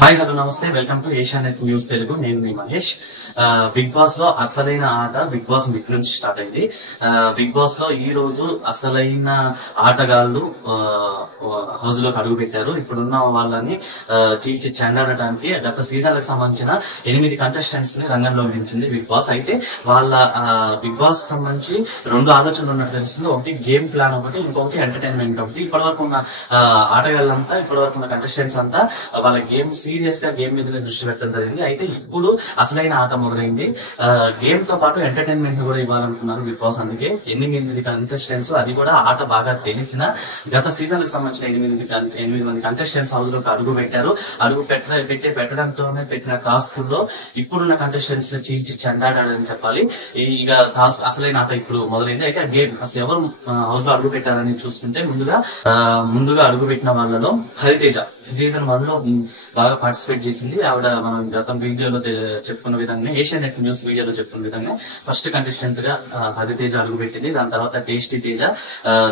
Hi hello నమస్తే welcome to Asianet news Telugu. నేను మీ Mahesh. Big boss లో అసలైన ఆట బిగ్ బాస్ మిడ్ నుంచి స్టార్ట్ అయింది. బిగ్ బాస్ లో ఈ రోజు అసలైన ఆటగాళ్లు హౌస్ లోకి అడుగు పెట్టారు. ఇప్పుడున్న వాళ్ళని చీల్చి చెండాడటానికి గత సీజన్ లకు సంబంధించిన 8 కంటెస్టెంట్స్ ని రంగంలో దించింది బిగ్ బాస్. అయితే వాళ్ళ బిగ్ బాస్ కి సంబంధించి 2 ఆలోచనలు ఉన్నట్టు తెలుస్తుంది. ఒకటి గేమ్ ప్లాన్, ఒకటి ఇంకొకటి ఎంటర్టైన్మెంట్ ఒకటి. ఇప్పటివరకు ఉన్న ఆటగాళ్ళంతా, ఇప్పటివరకు ఉన్న కంటెస్టెంట్స్ అంతా వాళ్ళ గేమ్ సీరియస్ గా గేమ్ మీదనే దృష్టి పెట్టడం జరిగింది. అయితే ఇప్పుడు అసలైన ఆట మొదలైంది. గేమ్ తో పాటు ఎంటర్టైన్మెంట్ కూడా ఇవ్వాలనుకున్నారు బిగ్ బాస్. అందుకే 8 కంటెస్టెంట్స్, అది కూడా ఆట బాగా తెలిసిన గత సీజన్ కి సంబంధించిన 8 మంది కంటెస్టెంట్స్ హౌస్ లోకి అడుగు పెట్టారు. పెట్టడంతోనే పెట్టిన టాస్క్ లో ఇప్పుడున్న కంటెస్టెంట్స్ చీల్చి చెండాడని చెప్పాలి. ఇక టాస్క్ అసలైన ఆట ఇప్పుడు మొదలైంది. అయితే గేమ్ అసలు ఎవరు హౌస్ లో అడుగు పెట్టారని చూసుకుంటే ముందుగా అడుగు పెట్టిన వాళ్ళలో హరితేజ సీజన్ 1 లో బాగా పార్టిసిపేట్ చేసింది. ఆవిడ మనం గత వీడియోలో చెప్పుకున్న విధంగా, ఏషియానెట్ న్యూస్ వీడియోలో చెప్పుకున్న విధంగా ఫస్ట్ కంటెస్టెంట్స్ గా హరితేజ అడుగు పెట్టింది. దాని తర్వాత టేస్టీ తేజ,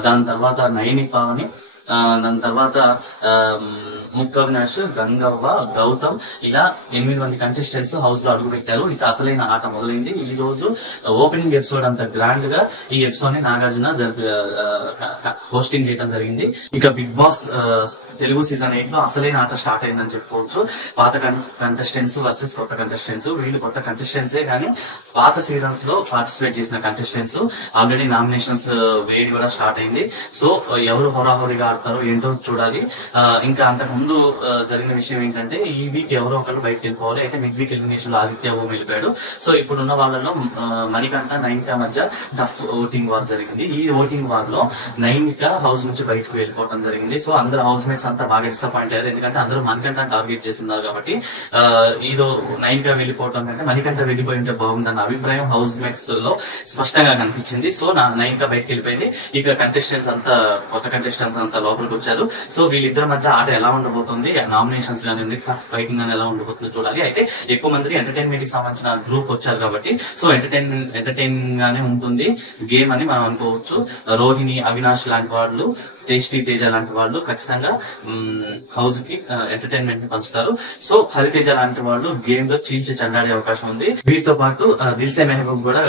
దాని తర్వాత నయని పావని, దాని తర్వాత ముక్క అవినాష్, గంగవ్వ, గౌతమ్, ఇలా 8 మంది కంటెస్టెంట్స్ హౌస్ లో అడుగు పెట్టారు. ఇక అసలైన ఆట మొదలైంది. ఈ రోజు ఓపెనింగ్ ఎపిసోడ్ అంత గ్రాండ్ గా ఈ ఎపిసోడ్ ని నాగార్జున హోస్టింగ్ చేయడం జరిగింది. ఇక బిగ్ బాస్ తెలుగు సీజన్ 8 లో అసలైన ఆట స్టార్ట్ అయిందని చెప్పుకోవచ్చు. పాత కంటెస్టెంట్స్ వర్సెస్ కొత్త కంటెస్టెంట్స్. వీళ్ళు కొత్త కంటెస్టెంట్సే కానీ పాత సీజన్స్ లో పార్టిసిపేట్ చేసిన కంటెస్టెంట్స్. ఆల్రెడీ నామినేషన్స్ వేడి కూడా స్టార్ట్ అయింది. సో ఎవరు హోరాహోరీగా ఆడతారో ఏంటో చూడాలి. ఇంకా అంతకు ముందు జరిగిన విషయం ఏంటంటే, ఈ వీక్ ఎవరో ఒకరు బయటకు వెళ్ళిపోవాలి. అయితే మిడ్ వీక్ ఎలిమినేషన్ లో ఆదిత్య ఓం వెళ్ళిపోయాడు. సో ఇప్పుడున్న వాళ్ళలో మణికంఠ, నైనిక మధ్య టఫ్ ఓటింగ్ వార్ జరిగింది. ఈ ఓటింగ్ వార్ లో నైనిక హౌస్ నుంచి బయటకు వెళ్ళిపోవడం జరిగింది. సో అందరు హౌస్ మేట్స్ అంతా బాగా డిసప్పాయింట్ అయ్యారు. ఎందుకంటే అందరూ మణికంఠ టార్గెట్ చేస్తున్నారు కాబట్టి. ఈలో నైనిక వెళ్ళిపోవడం కంటే మణికంఠ వెళ్ళిపోయి ఉంటే బాగుందన్న అభిప్రాయం హౌస్ మేట్స్ లో స్పష్టంగా కనిపించింది. సో నైనిక బయటకు వెళ్ళిపోయింది. ఇక కంటెస్టెంట్స్ అంతా, కొత్త కంటెస్టెంట్స్ అంతా లోపలికి వచ్చారు. సో వీళ్ళిద్దరి మధ్య ఆట ఎలా ఉండబోతుంది, నామినేషన్స్ కానీ టఫ్ ఫైటింగ్ అని ఎలా ఉండబోతుందో చూడాలి. అయితే ఎక్కువ మంది ఎంటర్టైన్మెంట్ కి సంబంధించిన గ్రూప్ వచ్చారు కాబట్టి సో ఎంటర్టైన్ గానే ఉంటుంది గేమ్ అని మనం అనుకోవచ్చు. రోహిణి, అవినాష్ లాంటి వాళ్ళు, టేస్టీ తేజ లాంటి వాళ్ళు ఖచ్చితంగా హౌస్ కి ఎంటర్టైన్మెంట్ ని పంచుతారు. సో హరితేజ లాంటి వాళ్ళు గేమ్ లో చీల్చి చెండాడే అవకాశం ఉంది. వీటితో పాటు దిల్సే మెహబూబ్ కూడా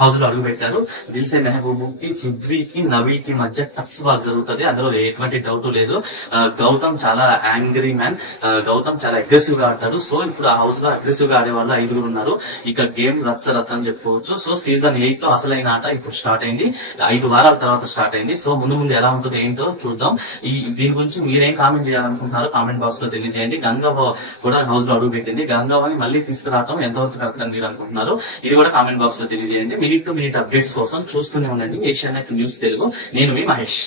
హౌస్ లో అడుగు పెట్టారు. దిల్సే మెహబూబ్ కి, పృథ్వీకి, నవీకి మధ్య టఫ్ వాక్ జరుగుతుంది. అందులో ఎటువంటి డౌట్ లేదు. గౌతమ్ చాలా యాంగ్రీ మ్యాన్. గౌతమ్ చాలా అగ్రెసివ్ గా ఆడతాడు. సో ఇప్పుడు ఆ హౌస్ లో అగ్రెసివ్ గా ఆడే వాళ్ళు 5 ఉన్నారు. ఇక గేమ్ రచ్చ అని చెప్పుకోవచ్చు. సో సీజన్ 8 లో అసలైన ఆట ఇప్పుడు స్టార్ట్ అయింది. 5 వారాల తర్వాత స్టార్ట్ అయింది. సో ముందు ఎలా ఉంటుంది ఏంటో చూద్దాం. దీని గురించి మీరేం కామెంట్ చేయాలనుకుంటున్నారో కామెంట్ బాక్స్ లో తెలియజేయండి. గంగవ్వ కూడా హౌస్ లో అడుగు పెట్టింది. గంగవ్వని మళ్ళీ తీసుకురావడం ఎంతవరకు కరెక్ట్ అని మీరు అనుకుంటున్నారు, ఇది కూడా కామెంట్ బాక్స్ లో తెలియజేయండి. మినిట్ టు మినిట్ అప్డేట్స్ కోసం చూస్తూనే ఉండండి ఏషియానెట్ న్యూస్ తెలుగు. నేను మీ మహేష్.